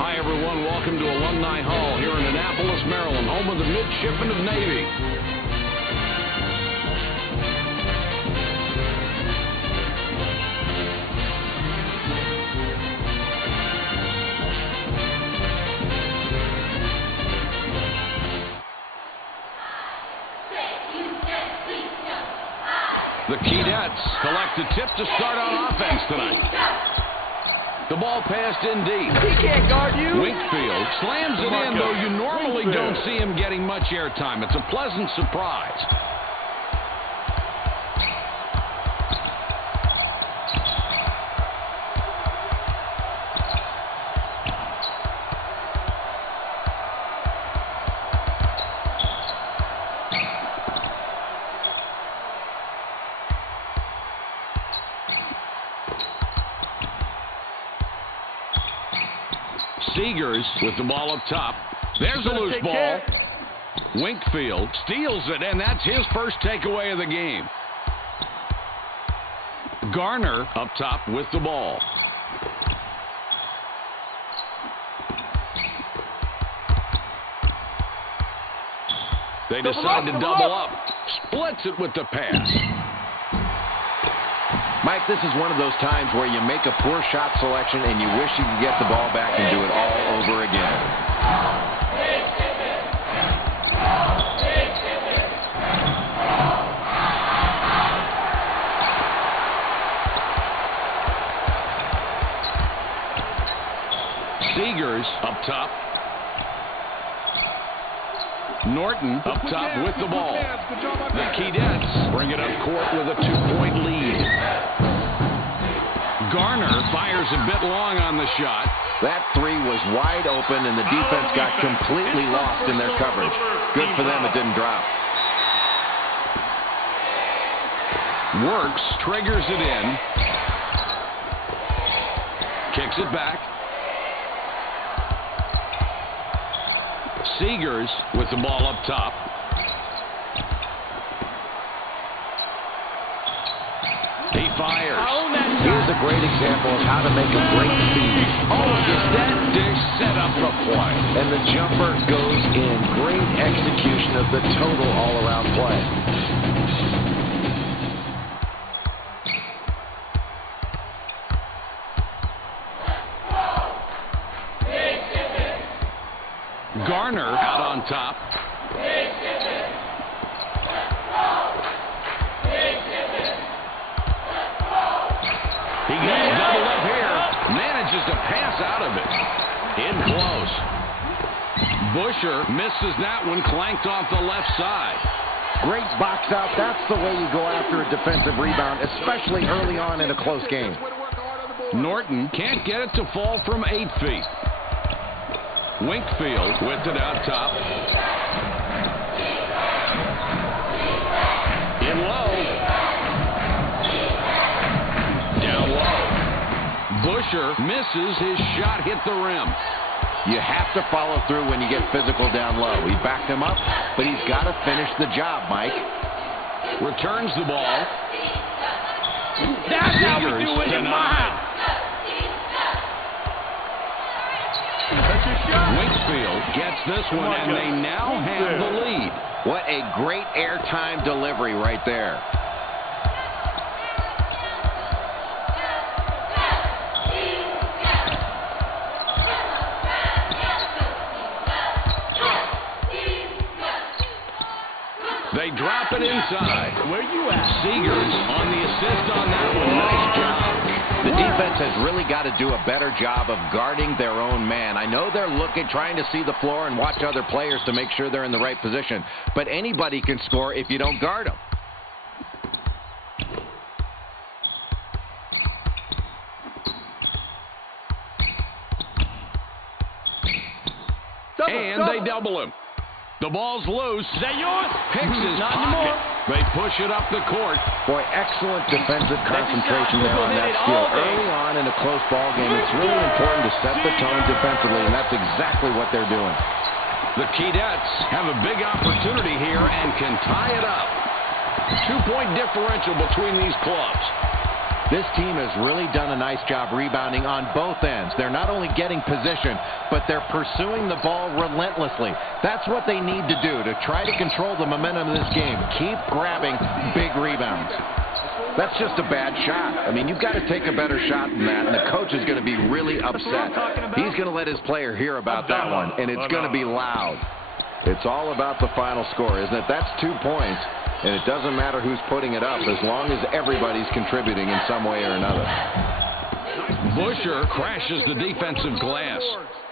Hi, everyone. Welcome to Alumni Hall here in Annapolis, Maryland, home of the Midshipmen of Navy. The Keydets collect the tip to start on offense tonight. The ball passed in deep. He can't guard you. Wakefield slams it in, though you normally don't see him getting much airtime. It's a pleasant surprise. Seegers with the ball up top. There's a loose ball. Wakefield steals it, and that's his first takeaway of the game. Garner up top with the ball. They decide to double up. Splits it with the pass. Mike, this is one of those times where you make a poor shot selection and you wish you could get the ball back and do it all over again. Seegers up top. Norton up top with the ball. The Keydets bring it up court with a 2-point lead. Garner fires a bit long on the shot. That three was wide open, and the defense got completely lost in their coverage. Good for them it didn't drop. Works, triggers it in. Kicks it back. Seegers with the ball up top. He fires. Here's a great example of how to make a great feed. Oh, does that dish set up the play? And the jumper goes in. Great execution of the total all-around play. Garner out on top. He gets doubled up here. Manages to pass out of it. In close. Busher misses that one, clanked off the left side. Great box out. That's the way you go after a defensive rebound, especially early on in a close game. Norton can't get it to fall from 8 feet. Wakefield with it out top. In low. Down low. Busher misses. His shot hit the rim. You have to follow through when you get physical down low. He backed him up, but he's got to finish the job, Mike. Returns the ball. That's how we do it in my house. Wakefield gets this one, and they now have the lead. What a great airtime delivery right there. They drop it inside. Where you at? Seegers on the assist on that one. Nice job. The defense has really got to do a better job of guarding their own man. I know they're trying to see the floor and watch other players to make sure they're in the right position. But anybody can score if you don't guard them. And they double him. The ball's loose. Is that yours? Picks his pocket. They push it up the court. Boy, excellent defensive concentration there on that steal. Early on in a close ball game, it's really important to set the tone defensively, and that's exactly what they're doing. The Keydets have a big opportunity here and can tie it up. 2-point differential between these clubs. This team has really done a nice job rebounding on both ends. They're not only getting position, but they're pursuing the ball relentlessly. That's what they need to do to try to control the momentum of this game. Keep grabbing big rebounds. That's just a bad shot. I mean, you've got to take a better shot than that, and the coach is going to be really upset. He's going to let his player hear about that one, and it's going to be loud. It's all about the final score, isn't it? That's 2 points, and it doesn't matter who's putting it up as long as everybody's contributing in some way or another. Busher crashes the defensive glass.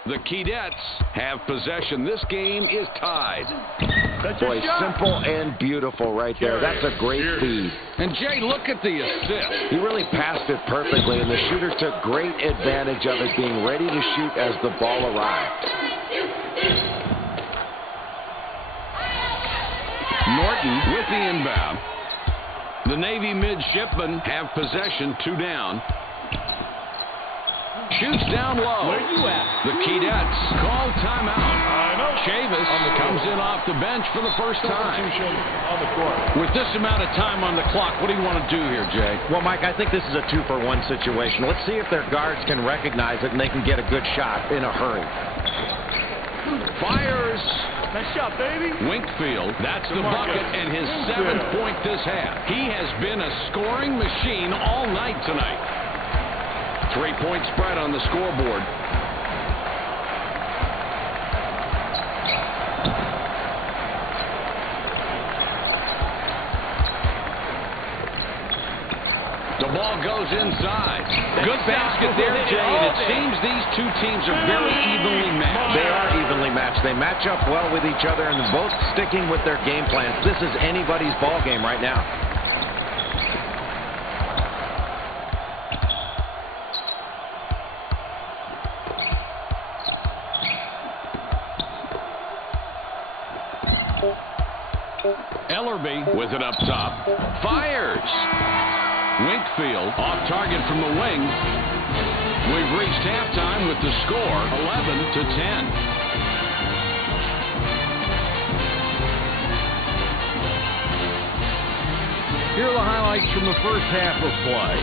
The Keydets have possession. This game is tied. Boy, simple and beautiful right there. That's a great feed. And, Jay, look at the assist. He really passed it perfectly, and the shooter took great advantage of it, being ready to shoot as the ball arrived. Norton with the inbound. The Navy midshipmen have possession, 2 down. Shoots down low. Where you at? The Keydets call timeout. Chavis comes in off the bench for the first time. With this amount of time on the clock, what do you want to do here, Jay? Well, Mike, I think this is a 2-for-1 situation. Let's see if their guards can recognize it and they can get a good shot in a hurry. Fires. Nice shot, baby. Winkfield, that's the bucket, and his 7th point this half. He has been a scoring machine all night tonight. 3-point spread on the scoreboard. The ball goes inside. Good basket there, Jay, and it seems these 2 teams are very evenly matched. They are evenly matched. They match up well with each other, and they're both sticking with their game plans. This is anybody's ball game right now. Ellerby with it up top. Fires. Winkfield off target from the wing. We've reached halftime with the score 11-10. Here are the highlights from the first half of play.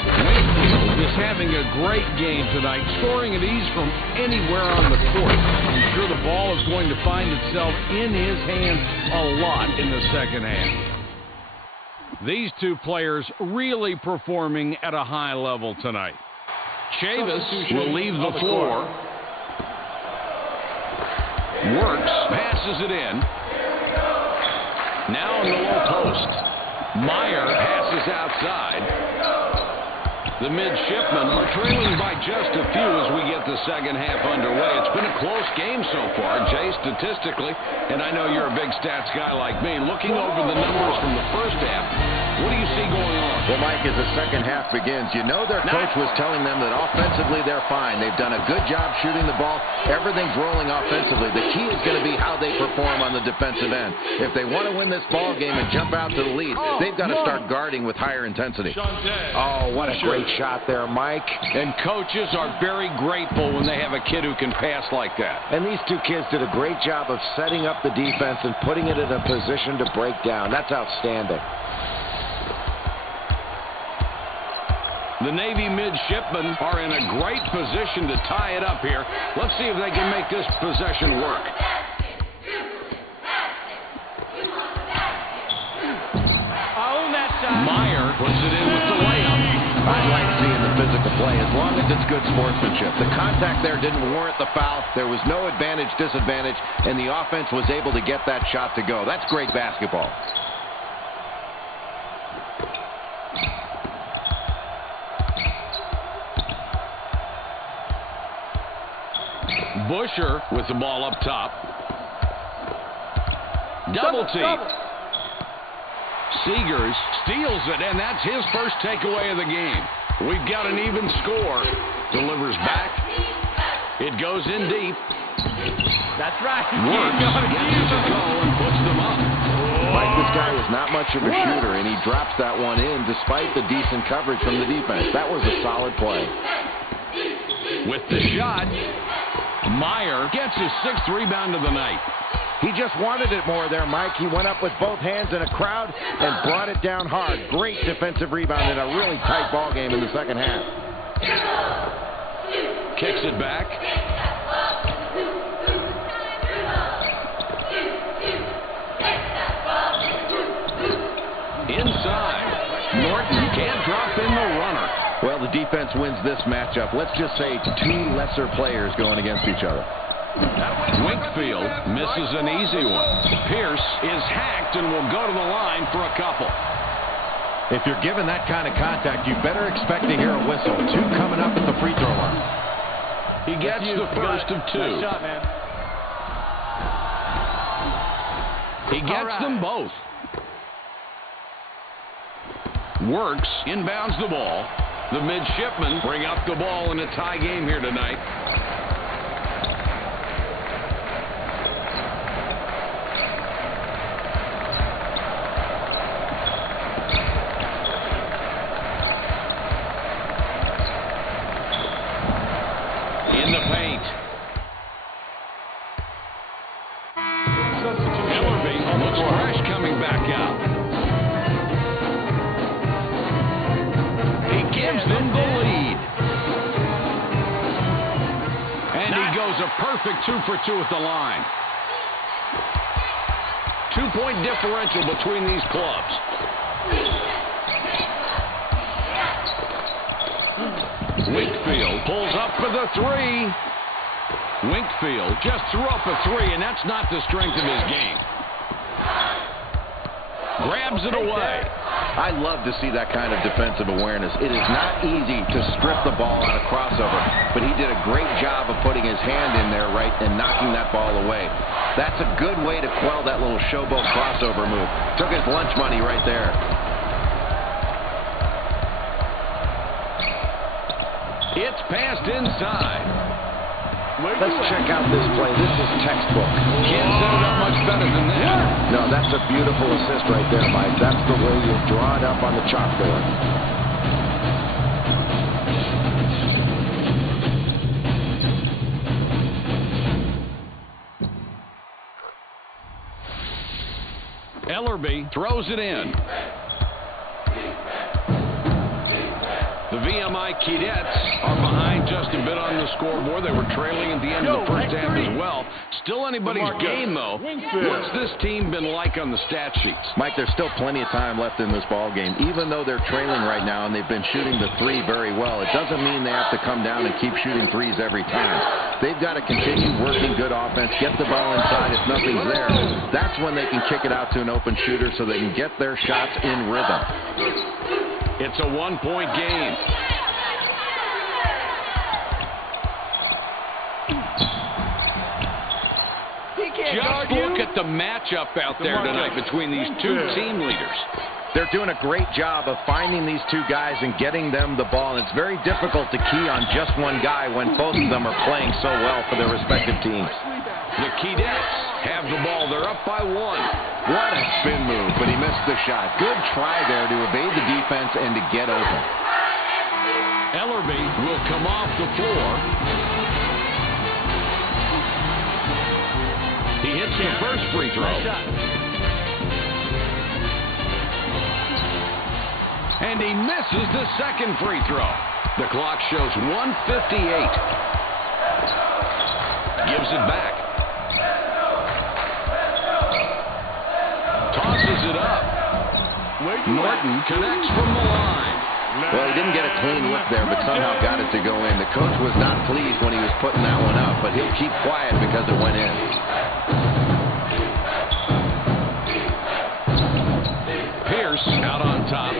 Winkfield is having a great game tonight, scoring at ease from anywhere on the court. I'm sure the ball is going to find itself in his hands a lot in the second half. These 2 players really performing at a high level tonight. Chavis will leave the floor. Works, passes it in. Now in the low post. Meyer passes outside. The midshipmen are trailing by just a few as we get the second half underway. It's been a close game so far, Jay, statistically, and I know you're a big stats guy like me. Looking over the numbers from the first half, what do you see going on? Well, Mike, as the second half begins, you know their coach was telling them that offensively they're fine. They've done a good job shooting the ball. Everything's rolling offensively. The key is going to be how they perform on the defensive end. If they want to win this ball game and jump out to the lead, they've got to start guarding with higher intensity. Oh, what a great shot there, Mike. And coaches are very grateful when they have a kid who can pass like that. And these 2 kids did a great job of setting up the defense and putting it in a position to break down. That's outstanding. The Navy midshipmen are in a great position to tie it up here. Let's see if they can make this possession work. Own that side. Meyer puts it in with the layup. I like seeing the physical play as long as it's good sportsmanship. The contact there didn't warrant the foul. There was no advantage, disadvantage, and the offense was able to get that shot to go. That's great basketball. Busher with the ball up top. Double team. Seegers steals it, and that's his first takeaway of the game. We've got an even score. Delivers back. It goes in deep. That's right. Works, gets it to go, and puts them up. Mike, this guy is not much of a shooter, and he drops that one in despite the decent coverage from the defense. That was a solid play. With the shot, Meyer gets his 6th rebound of the night. He just wanted it more there, Mike. He went up with both hands in a crowd and brought it down hard. Great defensive rebound in a really tight ball game in the second half. Kicks it back. Inside. Norton can't drop in the runner. Well, the defense wins this matchup. Let's just say two lesser players going against each other. Wakefield misses an easy one. Pierce is hacked and will go to the line for a couple. If you're given that kind of contact, you better expect to hear a whistle. Two coming up at the free throw line. He gets the first of two. Nice shot, man. He gets them both. Works, inbounds the ball. The midshipmen bring up the ball in a tie game here tonight. In the paint. Ellerby looks fresh coming back out. He gives them the lead. And he goes a perfect 2 for 2 at the line. 2-point differential between these clubs. Wakefield pulls up for the three. Wakefield just threw up a three, and that's not the strength of his game. Grabs it away. I love to see that kind of defensive awareness. It is not easy to strip the ball on a crossover, but he did a great job of putting his hand in there right and knocking that ball away. That's a good way to quell that little showboat crossover move. Took his lunch money right there. It's passed inside. Let's check out this play. This is textbook. Can't set it up much better than that. No, that's a beautiful assist right there, Mike. That's the way you draw it up on the chalkboard. Ellerby throws it in. The VMI Keydets are behind just a bit on the scoreboard. They were trailing at the end of the first half as well. Still anybody's game, though. What's this team been like on the stat sheets? Mike, there's still plenty of time left in this ball game. Even though they're trailing right now and they've been shooting the three very well, it doesn't mean they have to come down and keep shooting threes every time. They've got to continue working good offense, get the ball inside if nothing's there. That's when they can kick it out to an open shooter so they can get their shots in rhythm. It's a one-point game. Just look at the matchup out there tonight between these two team leaders. They're doing a great job of finding these two guys and getting them the ball. And it's very difficult to key on just one guy when both of them are playing so well for their respective teams. The Keydets have the ball. They're up by one. What a spin move, but he missed the shot. Good try there to evade the defense and to get open. Ellerby will come off the floor. He hits the first free throw. And he misses the second free throw. The clock shows 1:58. Gives it back. Tosses it up. Norton connects from the line. Well, he didn't get a clean look there, but somehow got it to go in. The coach was not pleased when he was putting that one up, but he'll keep quiet because it went in. Pierce out on top.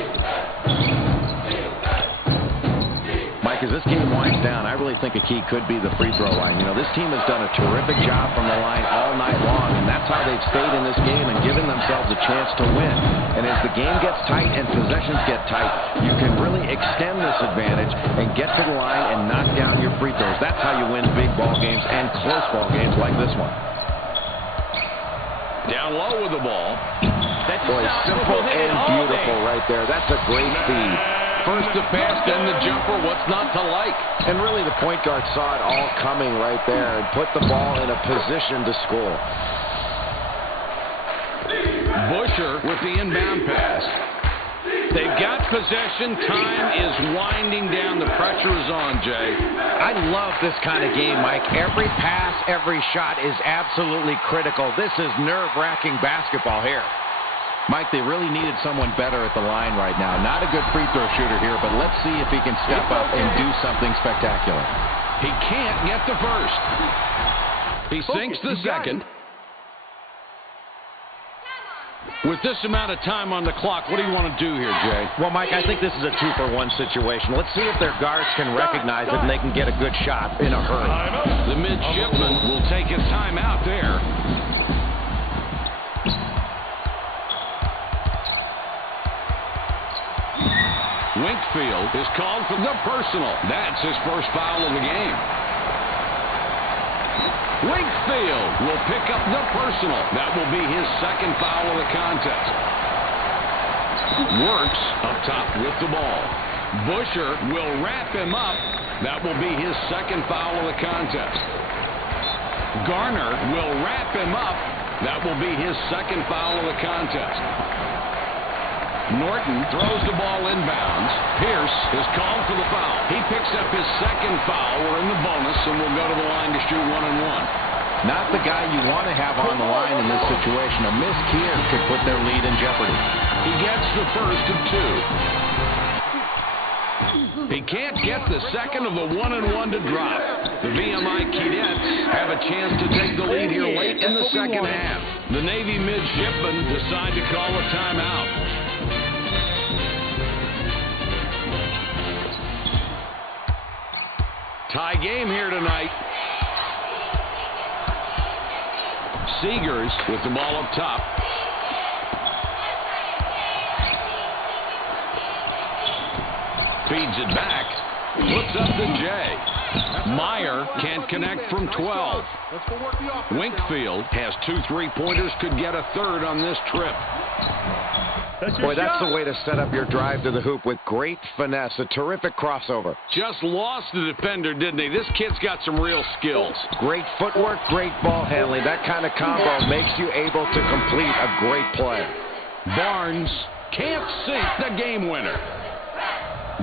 Mike, as this game winds down, I really think a key could be the free throw line. You know, this team has done a terrific job from the line all night long, and that's how they've stayed in this game and given themselves a chance to win. And as the game gets tight and possessions get tight, you can really extend this advantage and get to the line and knock down your free throws. That's how you win big ball games and close ball games like this one. Down low with the ball. Boy, simple and beautiful right there. That's a great feed. First the pass, then the jumper. What's not to like? And really the point guard saw it all coming right there and put the ball in a position to score. Busher with the inbound pass. They've got possession. Time is winding down. The pressure is on, Jay. I love this kind of game, Mike. Every pass, every shot is absolutely critical. This is nerve-wracking basketball here. Mike, they really needed someone better at the line right now. Not a good free throw shooter here, but let's see if he can step up and do something spectacular. He can't get the first. He sinks the second. With this amount of time on the clock, what do you want to do here, Jay? Well, Mike, I think this is a 2-for-1 situation. Let's see if their guards can recognize it and they can get a good shot in a hurry. The midshipman will take his time out there. Winkfield is called for the personal. That's his first foul of the game. Winkfield will pick up the personal. That will be his second foul of the contest. Works up top with the ball. Busher will wrap him up. That will be his second foul of the contest. Garner will wrap him up. That will be his second foul of the contest. Norton throws the ball inbounds. Pierce is called for the foul. He picks up his second foul. We're in the bonus, and we'll go to the line to shoot 1-and-1. Not the guy you want to have on the line in this situation. A miss here could put their lead in jeopardy. He gets the first of two. He can't get the second of the 1-and-1 to drop. The VMI Keydets have a chance to take the lead here late in the second half. The Navy midshipmen decide to call a timeout. Tie game here tonight. Seegers with the ball up top. Feeds it back. Puts up the J. Meyer can't connect from 12. Winkfield has 2 3-pointers, could get a third on this trip. Boy, that's the way to set up your drive to the hoop with great finesse. A terrific crossover. Just lost the defender, didn't he? This kid's got some real skills. Great footwork, great ball handling. That kind of combo makes you able to complete a great play. Barnes can't sink the game winner.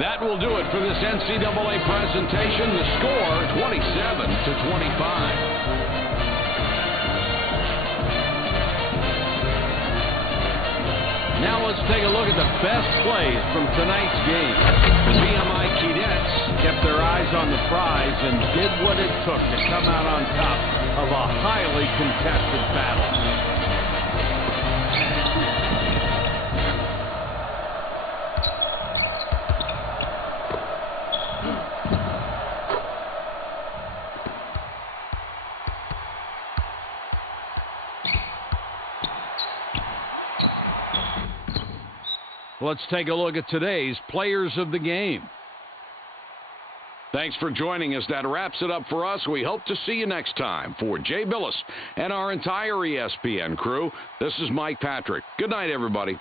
That will do it for this NCAA presentation. The score, 27-25. Now let's take a look at the best plays from tonight's game. The VMI Keydets kept their eyes on the prize and did what it took to come out on top of a highly contested battle. Let's take a look at today's players of the game. Thanks for joining us. That wraps it up for us. We hope to see you next time. For Jay Billis and our entire ESPN crew, this is Mike Patrick. Good night, everybody.